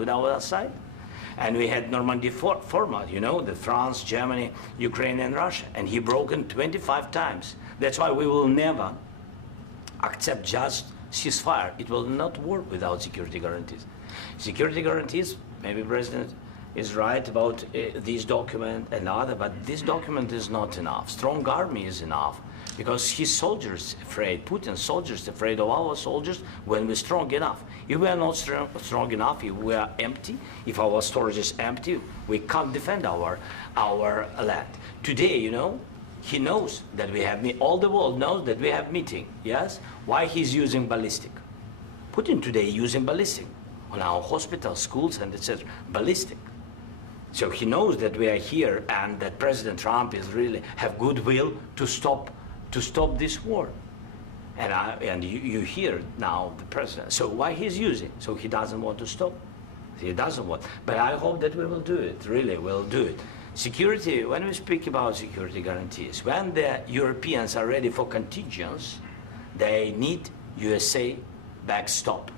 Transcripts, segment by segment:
with our side. And we had Normandy format, you know, the France, Germany, Ukraine, and Russia. And he broken 25 times. That's why we will never accept just ceasefire. It will not work without security guarantees. Security guarantees, maybe President is right about this document and other, but this document is not enough. Strong army is enough, because his soldiers afraid, Putin's soldiers afraid of our soldiers when we're strong enough. If we are not strong enough, if we are empty, if our storage is empty, we can't defend our land. Today, you know, he knows that we have, all the world knows that we have meeting, yes? Why he's using ballistic? Putin today using ballistic on our hospitals, schools, and etc. Ballistic. So he knows that we are here and that President Trump is really have goodwill to stop this war. And you hear now the president. So why he's using? So he doesn't want to stop. He doesn't want. But I hope that we will do it. Really, we'll do it. Security. When we speak about security guarantees, when the Europeans are ready for contingents, they need USA backstop.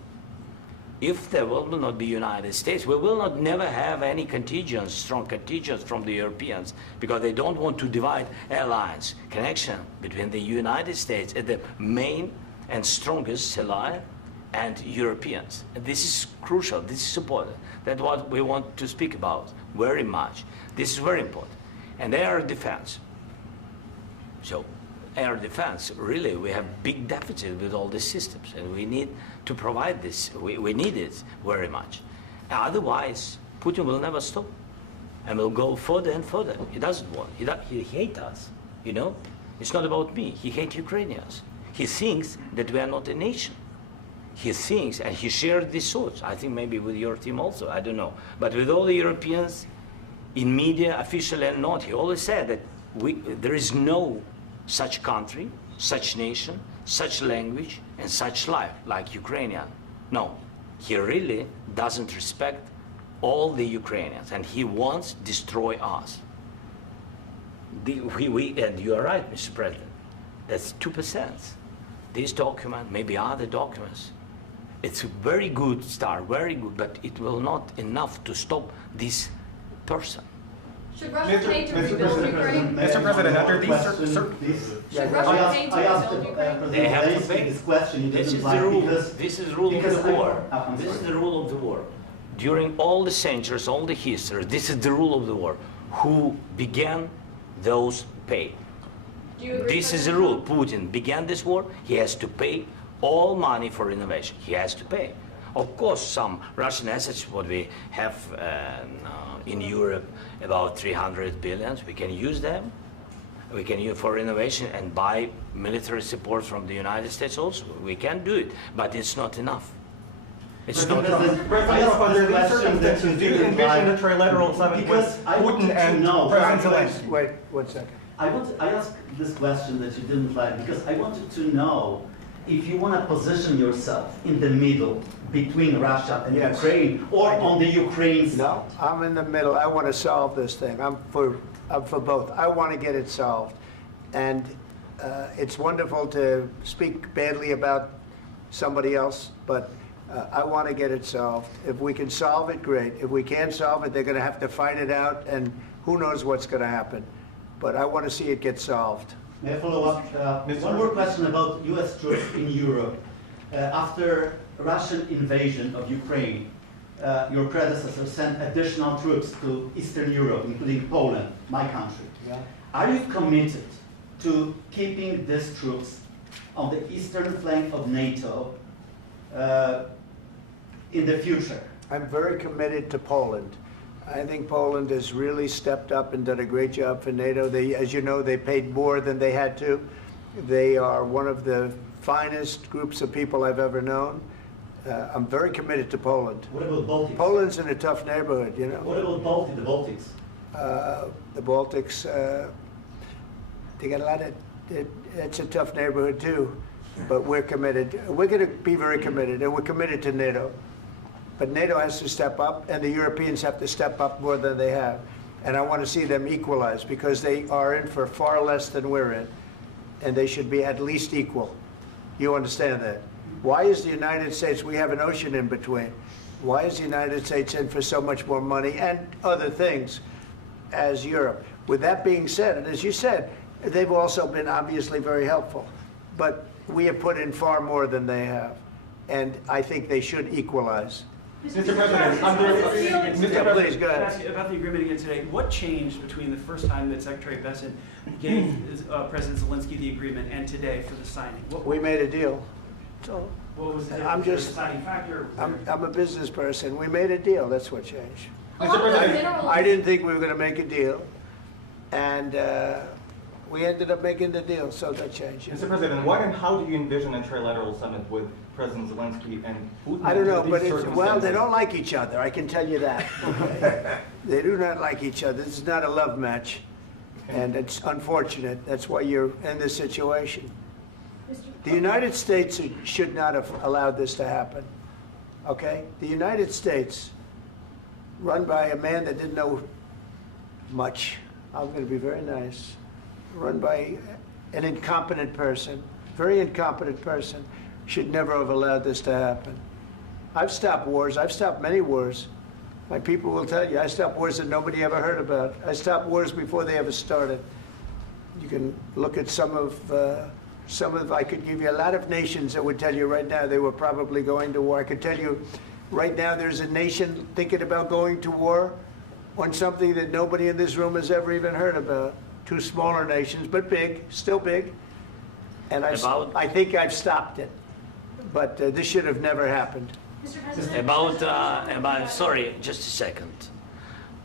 If there will not be United States, we will not never have any contingents, strong contingents from the Europeans, because they don't want to divide alliance connection between the United States as the main and strongest ally and Europeans. And this is crucial, this is important. That's what we want to speak about very much. This is very important. And air defense. So air defense, really, we have big deficit with all these systems, and we need to provide this. We need it very much. Otherwise, Putin will never stop, and will go further and further. He doesn't want. He hates us, you know? It's not about me. He hates Ukrainians. He thinks that we are not a nation. He thinks, and he shared these thoughts, I think maybe with your team also, I don't know. But with all the Europeans, in media, officially and not, he always said that there is no such country, such nation, such language, and such life like Ukrainian. No, he really doesn't respect all the Ukrainians, and he wants to destroy us. And you are right, Mr. President, that's 2%. This document, maybe other documents, it's a very good start, very good, but it will not enough to stop this person. Should Russia pay to rebuild Ukraine? Mr. President, under these should Russia pay to rebuild Ukraine? They have to pay. This question. This is the rule. This is the rule of the war. This is the rule of the war. During all the centuries, all the history, this is the rule of the war. Who began, those pay. Do you agree? This is the rule. Putin began this war. He has to pay all money for innovation. He has to pay. Of course, some Russian assets, what we have in Europe, about 300 billion, we can use them. We can use for innovation and buy military support from the United States also. We can do it, but it's not enough. It's not enough. President, under these circumstances, do you envision a trilateral summit with Putin and President Zelenskyy? Wait 1 second. I asked this question that you didn't like because I wanted to know if you want to position yourself in the middle between Russia and Yes. Ukraine, or on the Ukraine side. No, I'm in the middle. I want to solve this thing. I'm for both. I want to get it solved. And it's wonderful to speak badly about somebody else, but I want to get it solved. If we can solve it, great. If we can't solve it, they're going to have to fight it out, and who knows what's going to happen. But I want to see it get solved. May I follow up? One more question about U.S. troops in Europe. After Russian invasion of Ukraine, your predecessor sent additional troops to Eastern Europe, including Poland, my country. Yeah. Are you committed to keeping these troops on the eastern flank of NATO in the future? I'm very committed to Poland. I think Poland has really stepped up and done a great job for NATO. They, as you know, they paid more than they had to. They are one of the finest groups of people I've ever known. I'm very committed to Poland. What about Baltics? Poland's in a tough neighborhood, you know. What about the Baltics? The Baltics, they got a lot of, it's a tough neighborhood too, but we're committed. We're going to be very committed, and we're committed to NATO. But NATO has to step up, and the Europeans have to step up more than they have. And I want to see them equalize, because they are in for far less than we're in, and they should be at least equal. You understand that? Why is the United States, we have an ocean in between. Why is the United States in for so much more money and other things as Europe? With that being said, and as you said, they've also been obviously very helpful, but we have put in far more than they have, and I think they should equalize. Mr. President, Yeah, please, go Can I ahead. ask you about the agreement again today? What changed between the first time that Secretary Bessent gave President Zelenskyy the agreement and today for the signing? We made a deal. So What was the I'm just- deciding factor? I'm a business person. We made a deal. That's what changed. A lot of the President, minerals. I didn't think we were going to make a deal, and we ended up making the deal, so that changed. Mr. President, what and how do you envision a trilateral summit with President Zelenskyy and Putin? I don't know, under but these well, they circumstances? don't like each other, I can tell you that. Okay? They do not like each other. This is not a love match, and it's unfortunate. That's why you're in this situation. The United States should not have allowed this to happen, okay? The United States, run by a man that didn't know much, I'm going to be very nice, run by an incompetent person, very incompetent person, should never have allowed this to happen. I've stopped wars. I've stopped many wars. My people will tell you, I stopped wars that nobody ever heard about. I stopped wars before they ever started. You can look at some of, I could give you a lot of nations that would tell you right now they were probably going to war. I could tell you right now there's a nation thinking about going to war on something that nobody in this room has ever even heard about. Two smaller nations, but big, still big. And I think I've stopped it. But this should have never happened. Mr. President. About sorry, just a second.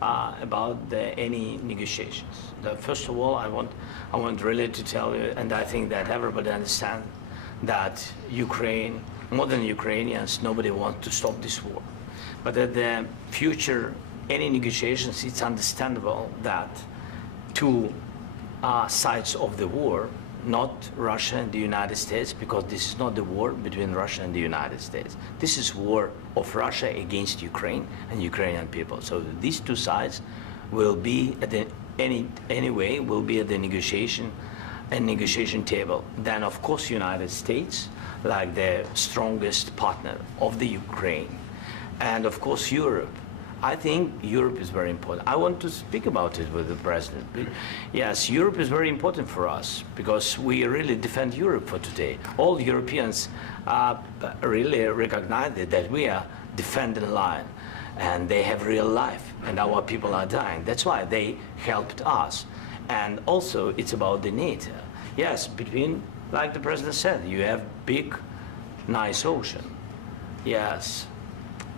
About any negotiations. First of all, I want really to tell you, and I think that everybody understands that Ukraine, more than Ukrainians, nobody wants to stop this war. But at the future, any negotiations, it's understandable that two sides of the war, not Russia and the United States, because this is not the war between Russia and the United States. This is war of Russia against Ukraine and Ukrainian people. So these two sides will be at the anyway will be at the negotiation table. Then of course United States, like the strongest partner of the Ukraine, and of course Europe. I think Europe is very important. I want to speak about it with the president. Yes, Europe is very important for us because we really defend Europe for today. All Europeans really recognize that we are defending line, and they have real life, and our people are dying. That's why they helped us. And also, it's about the NATO. Yes, between, like the president said, you have big, nice ocean. Yes,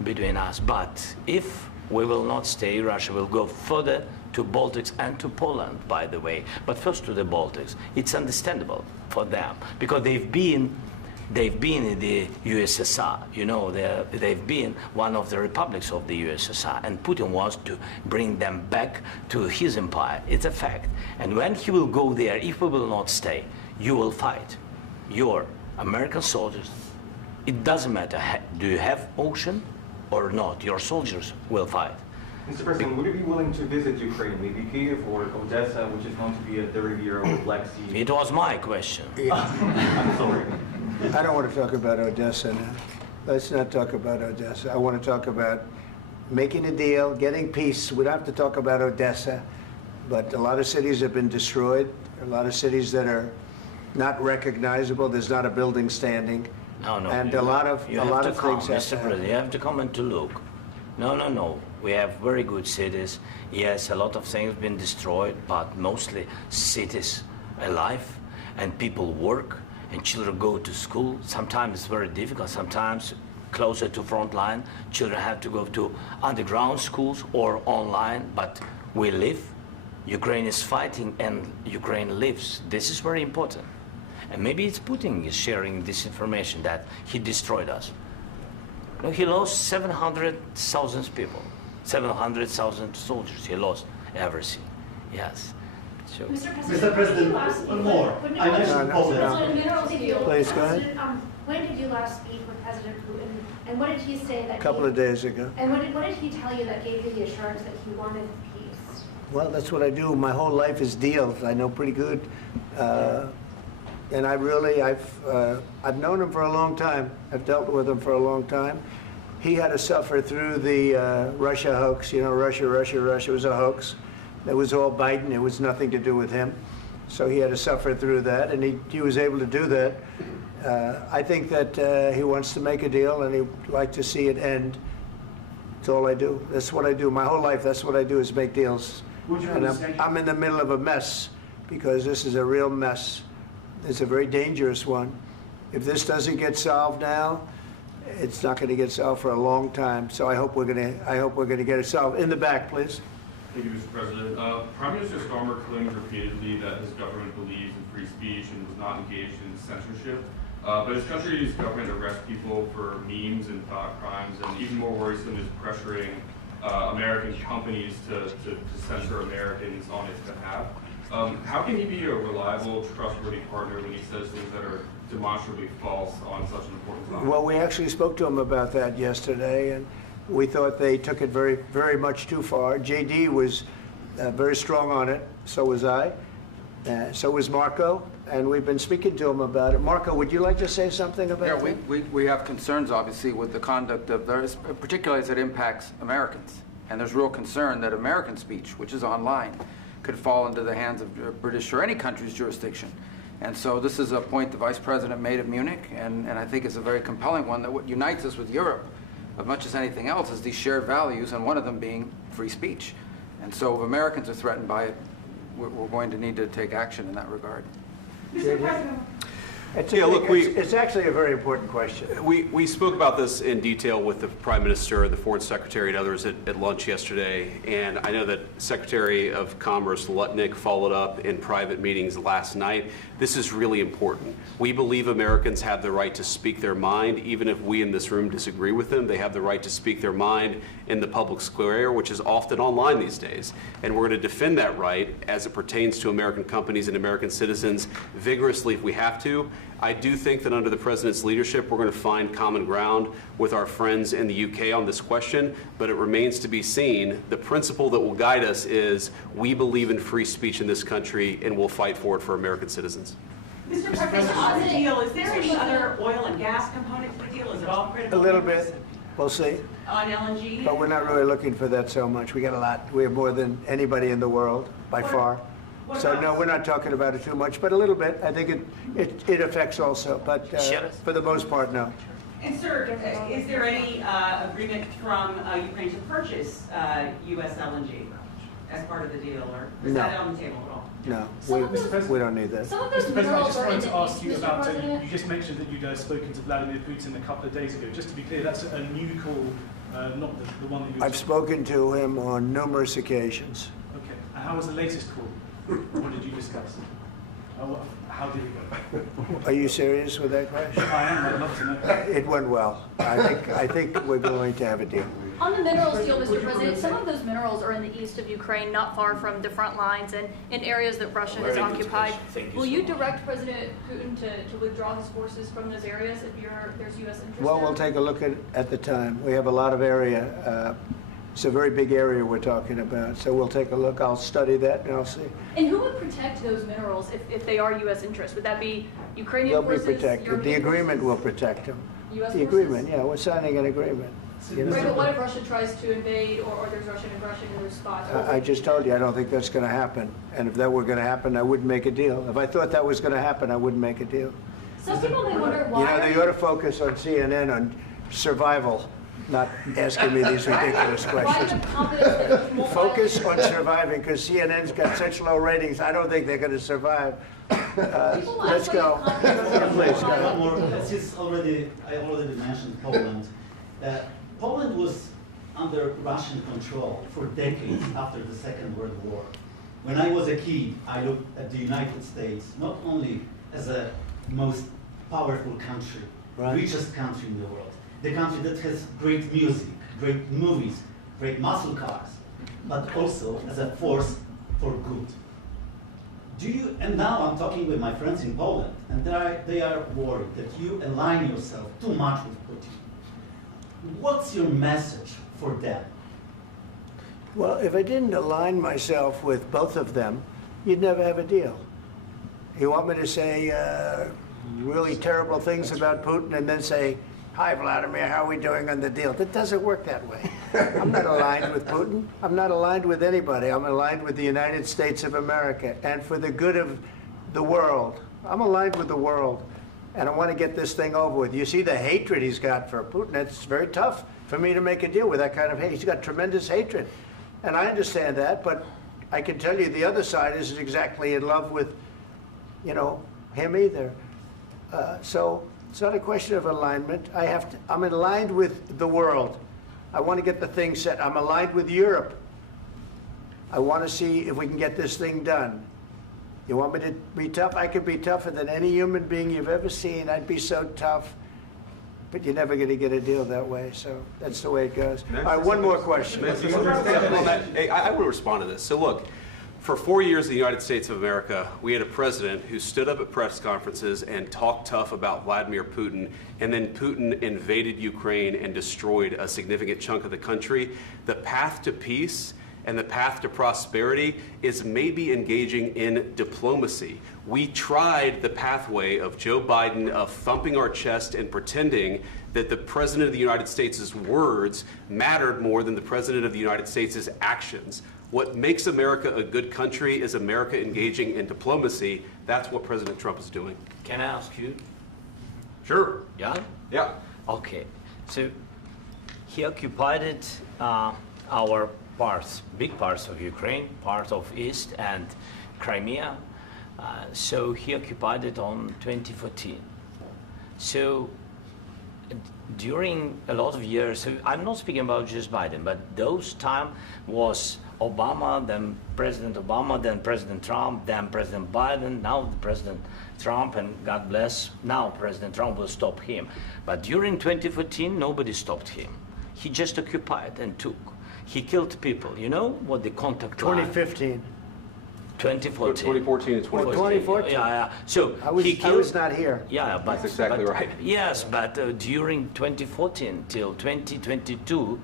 between us. But if we will not stay, Russia will go further to Baltics and to Poland, by the way. But first to the Baltics. It's understandable for them because they've been in the USSR. You know, they've been one of the republics of the USSR, and Putin wants to bring them back to his empire. It's a fact. And when he will go there, if we will not stay, you will fight. Your American soldiers, it doesn't matter, do you have ocean or not, your soldiers will fight. Mr. President, would you be willing to visit Ukraine, maybe Kyiv or Odessa, which is known to be at the Riviera or Black Sea? It was my question. I'm sorry. I don't want to talk about Odessa now. Let's not talk about Odessa. I want to talk about making a deal, getting peace. We don't have to talk about Odessa, but a lot of cities have been destroyed. There are a lot of cities that are not recognizable. There's not a building standing. No. And a lot of things have Mr. to President, happen. you have to come and to look. No. We have very good cities. Yes, a lot of things have been destroyed, but mostly cities alive, and people work, and children go to school. Sometimes it's very difficult. Sometimes closer to front line, children have to go to underground schools or online, but we live. Ukraine is fighting, and Ukraine lives. This is very important. And maybe it's Putin is sharing this information that he destroyed us. No, he lost 700,000 people, 700,000 soldiers. He lost everything. Yes. So, Mr. President, one more. I mentioned Poland. Please, go ahead. When did you last speak with President Putin, and what did he say that? A couple of days ago. And what did he tell you that gave you the assurance that he wanted peace? Well, that's what I do. My whole life is deals. I know pretty good. And I've known him for a long time. I've dealt with him for a long time. He had to suffer through the Russia hoax. You know, Russia was a hoax. It was all Biden. It was nothing to do with him. So he had to suffer through that, and he was able to do that. I think that he wants to make a deal, and he'd like to see it end. That's all I do. That's what I do. My whole life, that's what I do, is make deals. And I'm in the middle of a mess, because this is a real mess. It's a very dangerous one. If this doesn't get solved now, it's not going to get solved for a long time. So I hope we're going to get it solved. In the back, please. Thank you, Mr. President. Prime Minister Starmer claimed repeatedly that his government believes in free speech and was not engaged in censorship. But his country's government arrests people for memes and thought crimes, and even more worrisome is pressuring American companies to censor Americans on its behalf. How can he be a reliable, trustworthy partner when he says things that are demonstrably false on such an important topic? Well, we actually spoke to him about that yesterday, and we thought they took it very, very much too far. JD was very strong on it. So was I. So was Marco. And we've been speaking to him about it. Marco, would you like to say something about that? Yeah, we have concerns, obviously, with the conduct of theirs, particularly as it impacts Americans. And there's real concern that American speech, which is online, could fall into the hands of British or any country's jurisdiction. And so this is a point the Vice President made at Munich, and I think it's a very compelling one, that what unites us with Europe, as much as anything else, is these shared values, and one of them being free speech. And so if Americans are threatened by it, we're going to need to take action in that regard. Mr. President. It's actually a very important question. We spoke about this in detail with the Prime Minister, the Foreign Secretary, and others at lunch yesterday. And I know that Secretary of Commerce Lutnick followed up in private meetings last night. This is really important. We believe Americans have the right to speak their mind, even if we in this room disagree with them. They have the right to speak their mind in the public square, which is often online these days. And we're going to defend that right as it pertains to American companies and American citizens vigorously if we have to. I do think that under the President's leadership, we're going to find common ground with our friends in the UK on this question, but it remains to be seen. The principle that will guide us is we believe in free speech in this country, and we'll fight for it for American citizens. Mr. President, on the deal, is there any other oil and gas component to the deal? Is it all critical? A little bit. We'll see. On LNG? But we're not really looking for that so much. We got a lot. We have more than anybody in the world, by far. So no, we're not talking about it too much, but a little bit. I think it affects also, but for the most part, no. And sir, is there any agreement from Ukraine to purchase U.S. LNG as part of the deal, or is that on the table at all? No, we don't need that. Some of those Mr. President, I minerals just are in wanted the to ask east, you Mr. about, President. you just mentioned that you'd spoken to Vladimir Putin a couple of days ago. Just to be clear, that's a new call, not the one that you... I've spoken to him on numerous occasions. Okay, and how was the latest call? What did you discuss? How did it go? Are you serious with that question? I am, I'd love to know. It went well. I think we're going to have a deal. On the minerals deal, Mr. President, some of those minerals are in the east of Ukraine, not far from the front lines and in areas that Russia has occupied. Will you direct President Putin to withdraw his forces from those areas if there's U.S. interest Well, there? we'll take a look at the time. We have a lot of area. It's a very big area we're talking about, so we'll take a look. I'll study that and I'll see. And who would protect those minerals if they are U.S. interests? Would that be Ukrainian They'll forces? be protected. The European agreement will forces? protect them. U.S. The forces? agreement, yeah, we're signing an agreement. You know? Right, but what if Russia tries to invade or there's Russian aggression in those spots? I just told you, I don't think that's going to happen. And if that were going to happen, I wouldn't make a deal. If I thought that was going to happen, I wouldn't make a deal. Some people may wonder You why. know, they ought to focus on CNN on survival, not asking me these ridiculous Why questions. the confidence that you won't Focus violate- on surviving, because CNN's got such low ratings, I don't think they're going to survive. Let's go. Please, go One ahead. more, since I already mentioned Poland. Poland was under Russian control for decades after the Second World War. When I was a kid, I looked at the United States not only as a most powerful country, richest country in the world, the country that has great music, great movies, great muscle cars, but also as a force for good. And now I'm talking with my friends in Poland, and they are worried that you align yourself too much with Putin. What's your message for them? Well, if I didn't align myself with both of them, you'd never have a deal. You want me to say really terrible things about Putin and then say, hi, Vladimir, how are we doing on the deal? That doesn't work that way. I'm not aligned with Putin. I'm not aligned with anybody. I'm aligned with the United States of America. And for the good of the world, I'm aligned with the world. And I want to get this thing over with. You see the hatred he's got for Putin. It's very tough for me to make a deal with that kind of hate. He's got tremendous hatred. And I understand that, but I can tell you the other side isn't exactly in love with, you know, him either. So it's not a question of alignment. I'm aligned with the world. I want to get the thing set. I'm aligned with Europe. I want to see if we can get this thing done. You want me to be tough? I could be tougher than any human being you've ever seen. I'd be so tough. But you're never going to get a deal that way, so that's the way it goes. All right, one more question. I want to respond to this. So look, for 4 years in the United States of America, we had a president who stood up at press conferences and talked tough about Vladimir Putin, and then Putin invaded Ukraine and destroyed a significant chunk of the country. The path to peace and the path to prosperity is maybe engaging in diplomacy. We tried the pathway of Joe Biden of thumping our chest and pretending that the President of the United States' words mattered more than the President of the United States' actions. What makes America a good country is America engaging in diplomacy. That's what President Trump is doing. Can I ask you? Sure. Yeah? Yeah. Okay. So he occupied our parts, big parts of Ukraine, part of East and Crimea. So he occupied it on 2014. So during a lot of years, so I'm not speaking about just Biden, but those time was Obama, then President Obama, then President Trump, then President Biden, now President Trump, and God bless, now President Trump will stop him. But during 2014, nobody stopped him. He just occupied and took. He killed people. You know what the contact line? 2015. 2014. 2014 and 2015. 2014. Yeah. So I was not here. Yeah, but that's exactly right. Yes, but during 2014 till 2022,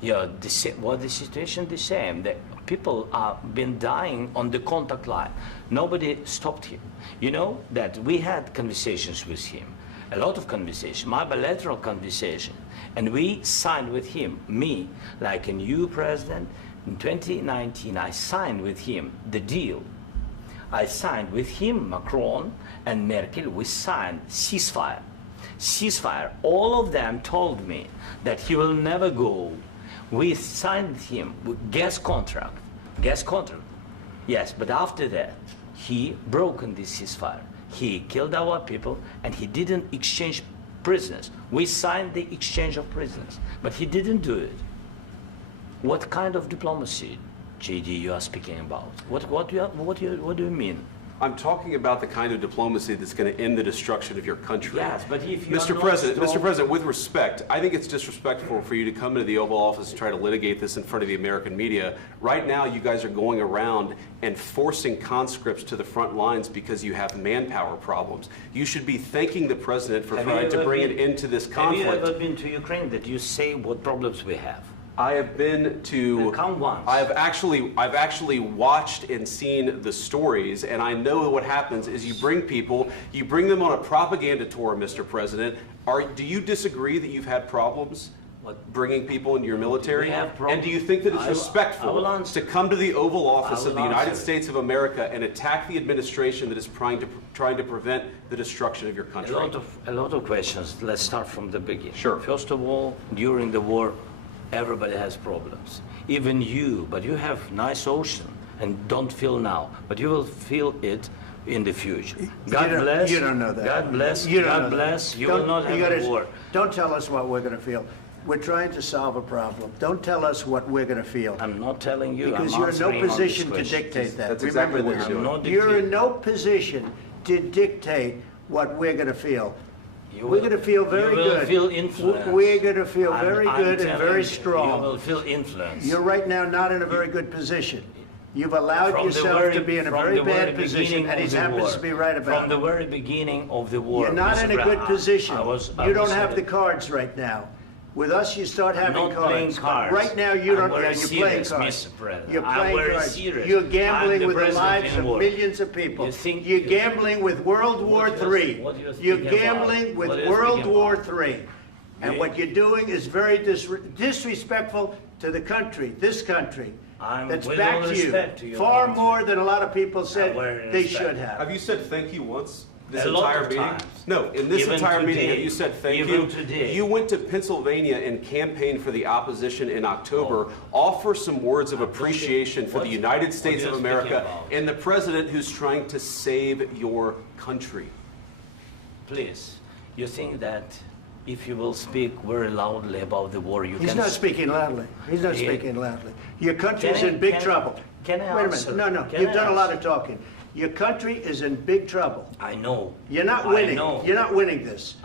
yeah, the situation the same. The people have been dying on the contact line. Nobody stopped him. You know that we had conversations with him, a lot of conversations, my bilateral conversation, and we signed with him, me, like a new president. In 2019, I signed with him the deal. I signed with him, Macron and Merkel, we signed ceasefire. Ceasefire. All of them told me that he will never go. We signed with him with gas contract. Gas contract. Yes, but after that, he broken this ceasefire. He killed our people and he didn't exchange prisoners. We signed the exchange of prisoners, but he didn't do it. What kind of diplomacy, JD, you are speaking about? What do you mean? I'm talking about the kind of diplomacy that's going to end the destruction of your country. Yes, but if you Mr. President, with respect, I think it's disrespectful for you to come into the Oval Office and try to litigate this in front of the American media. Right now, you guys are going around and forcing conscripts to the front lines because you have manpower problems. You should be thanking the President for trying to bring an end to this conflict. Have you ever been to Ukraine that you say what problems we have? I have been to. Come once. I've actually watched and seen the stories, and I know what happens is you bring people, you bring them on a propaganda tour, Mr. President. Do you disagree that you've had problems bringing people into your military? And do you think that it's respectful to come to the Oval Office of the United States of America and attack the administration that is trying to prevent the destruction of your country? A lot of questions. Let's start from the beginning. Sure. First of all, during the war, everybody has problems, even you, but you have nice ocean and don't feel now, but you will feel it in the future. God bless. You don't know that. God bless. You don't God know bless. that. You will not have a war. Don't tell us what we're going to feel. We're trying to solve a problem. Don't tell us what we're going to feel. I'm not telling you. Because I'm you're in no answering on position this to question. dictate that. That's Remember exactly what this. you're doing. You're in no position to dictate what we're going to feel. You We're going to feel very you will good. Feel influence. We're going to feel very I'm good and telling very you, strong. You will feel influence. You're right now not in a very good position. You've allowed yourself to be in a very bad position, and he happens to be right about it. From the very beginning of the war. You're not in a good position. You don't have the cards. cards right now. With us, you start having I'm not playing cards. cards. Right now, you don't. I'm You're playing serious, cards. Mr. President. You're I'm playing very cards. serious. You're I'm gambling the with the president lives in of war. millions of people. You think You're you- gambling with World War What you're- III. what you're You're speaking gambling about? with What you're World speaking War about? III. And what you're doing is very disrespectful to the country, this country. That's with back all to respect to you. your Far country. more than a lot of people said they respect. should have. Have you said thank you once? This A lot entire of meeting? times. No, in this Even entire meeting, today. have you said thank Even you? today. You went to Pennsylvania and campaigned for the opposition in October. Offer some words of appreciation for the United States what of are you speaking America about? and the president who's trying to save your country. Please, you think that if you will speak very loudly about the war, you He's can... not speaking loudly. He's not Yeah. speaking loudly. Your country's Can I- in big can I- trouble. can I Wait a answer? minute. No, Can you've I done a lot answer? of talking. Your country is in big trouble. I know. You're not I winning. know. You're not winning this.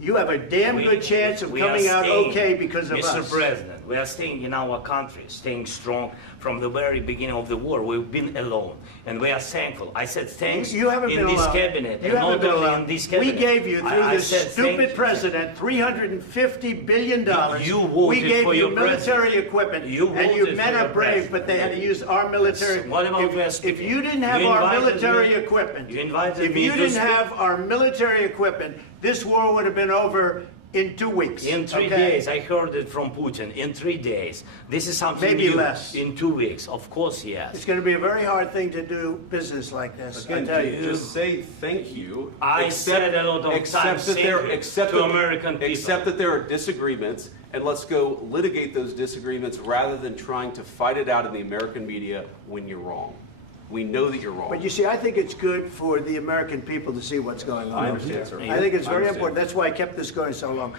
You have a damn good chance of we are coming out staying, okay because of Mr. us. President, we are staying in our country, staying strong from the very beginning of the war. We've been alone, and we are thankful. I said thanks You haven't in been this alone. cabinet, You and haven't not been only alone. in this We cabinet. gave you, through I this said stupid thank you. president, $350 billion. You voted We gave for you your military president. equipment, You and you voted men for are your brave, president. but they had to use our military. What about we are If speaking? you didn't have You our invited military me- equipment, you invited if me you to didn't speak. have our military equipment, this war would have been over in 2 weeks. In 3 okay? days, I heard it from Putin. In 3 days, this is something Maybe new. less. In 2 weeks, of course, It's yes. going to be a very hard thing to do business like this. I Again, tell you. just say thank you. I said a lot of accept times that thank there, you accept to that, American people. Accept that there are disagreements, and let's go litigate those disagreements rather than trying to fight it out in the American media when you're wrong. We know that you're wrong. But you see, I think it's good for the American people to see what's going on. I understand, sir. I think it's I very understand. important. That's why I kept this going so long.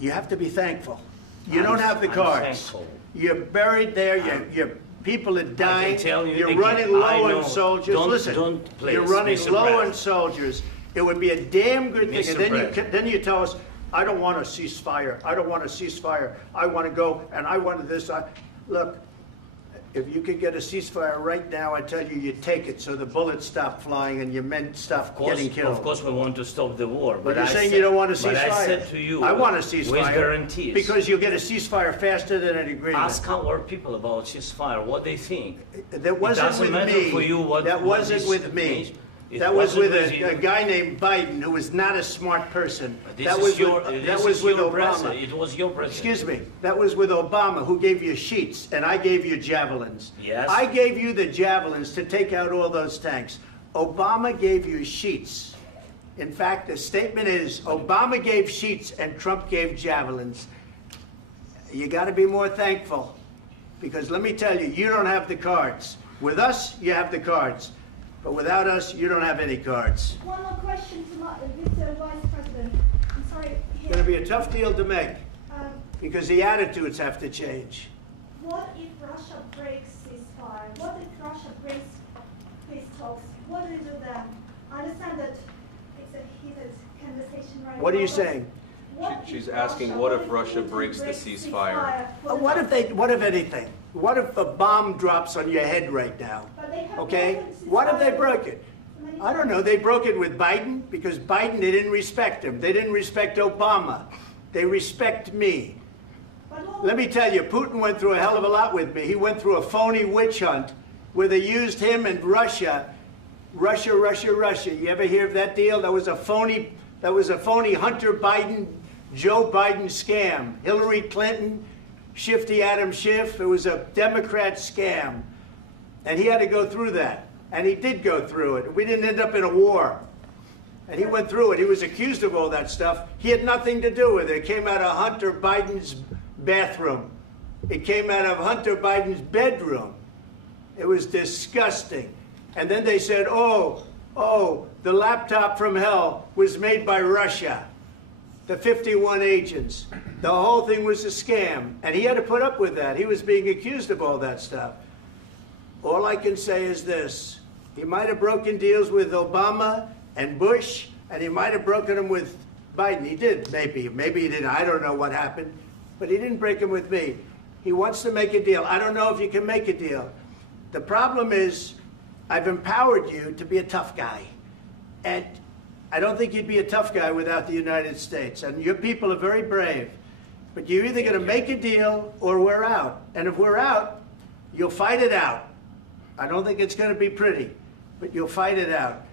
You have to be thankful. You I'm- don't have the I'm cards. thankful. You're buried there. Your people are dying. tell you You're again, running I low know. on soldiers. Don't- Listen, don't, please, you're running Mr. low on President. soldiers. It would be a damn good thing. Mr. And then President. then you tell us, I don't want a ceasefire. I don't want a ceasefire. I want to go, and I want this. Look, if you could get a ceasefire right now, I tell you, you take it so the bullets stop flying and your men stop getting killed. Of course, we want to stop the war. But you're I saying said- you don't want a ceasefire. But I said to you, I want a ceasefire. with guarantees. Because you'll get a ceasefire faster than an agreement. Ask our people about ceasefire, what they think. That wasn't doesn't with matter me. for you what- That what wasn't this with me. means. It That was wasn't with with you. a guy named Biden who was not a smart person. This That is was your, with, this that was is with your Obama. president. It was your president. Excuse me. That was with Obama, who gave you sheets, and I gave you javelins. Yes. I gave you the javelins to take out all those tanks. Obama gave you sheets. In fact, the statement is Obama gave sheets and Trump gave javelins. You got to be more thankful, because let me tell you, you don't have the cards. With us, you have the cards. But without us, you don't have any cards. One more question to Mr. Vice President. I'm sorry. It's going to be a tough deal to make, because the attitudes have to change. What if Russia breaks ceasefire? What if Russia breaks peace talks? What do you do then? I understand that it's a heated conversation right now. What are you but saying? what She's if asking, Russia- what if if Russia Putin breaks the ceasefire? What if anything? What if a bomb drops on your head right now? But they have Okay? broken What if they ceasefire broke it? many I don't know. They broke it with Biden because Biden, they didn't respect him. They didn't respect Obama. They respect me. Let me tell you, Putin went through a hell of a lot with me. He went through a phony witch hunt where they used him and Russia. Russia. You ever hear of that deal? That was a phony Hunter Biden, Joe Biden scam. Hillary Clinton, Shifty Adam Schiff. It was a Democrat scam. And he had to go through that. And he did go through it. We didn't end up in a war. And he went through it. He was accused of all that stuff. He had nothing to do with it. It came out of Hunter Biden's bathroom. It came out of Hunter Biden's bedroom. It was disgusting. And then they said, oh, the laptop from hell was made by Russia. The 51 agents. The whole thing was a scam. And he had to put up with that. He was being accused of all that stuff. All I can say is this. He might have broken deals with Obama and Bush, and he might have broken them with Biden. He did, maybe. Maybe he didn't. I don't know what happened. But he didn't break them with me. He wants to make a deal. I don't know if you can make a deal. The problem is, I've empowered you to be a tough guy. And I don't think you'd be a tough guy without the United States. And your people are very brave. But you're either going to make a deal or we're out. And if we're out, you'll fight it out. I don't think it's going to be pretty, but you'll fight it out.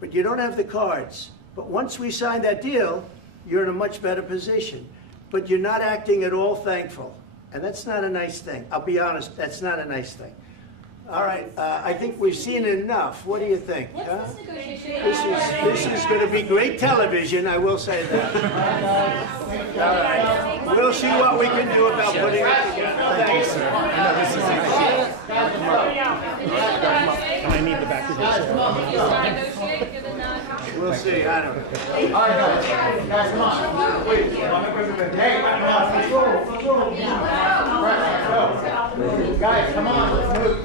But you don't have the cards. But once we sign that deal, you're in a much better position. But you're not acting at all thankful. And that's not a nice thing. I'll be honest, that's not a nice thing. All right, I think we've seen enough. What do you think? What's this negotiation? This is going to be great television, I will say that. All right. We'll see what we can do about putting it together. Thanks, sir. I need the back of this. We'll see, I don't know. All right, guys, come on. Wait, hey, let's go. Guys, come on, let's move.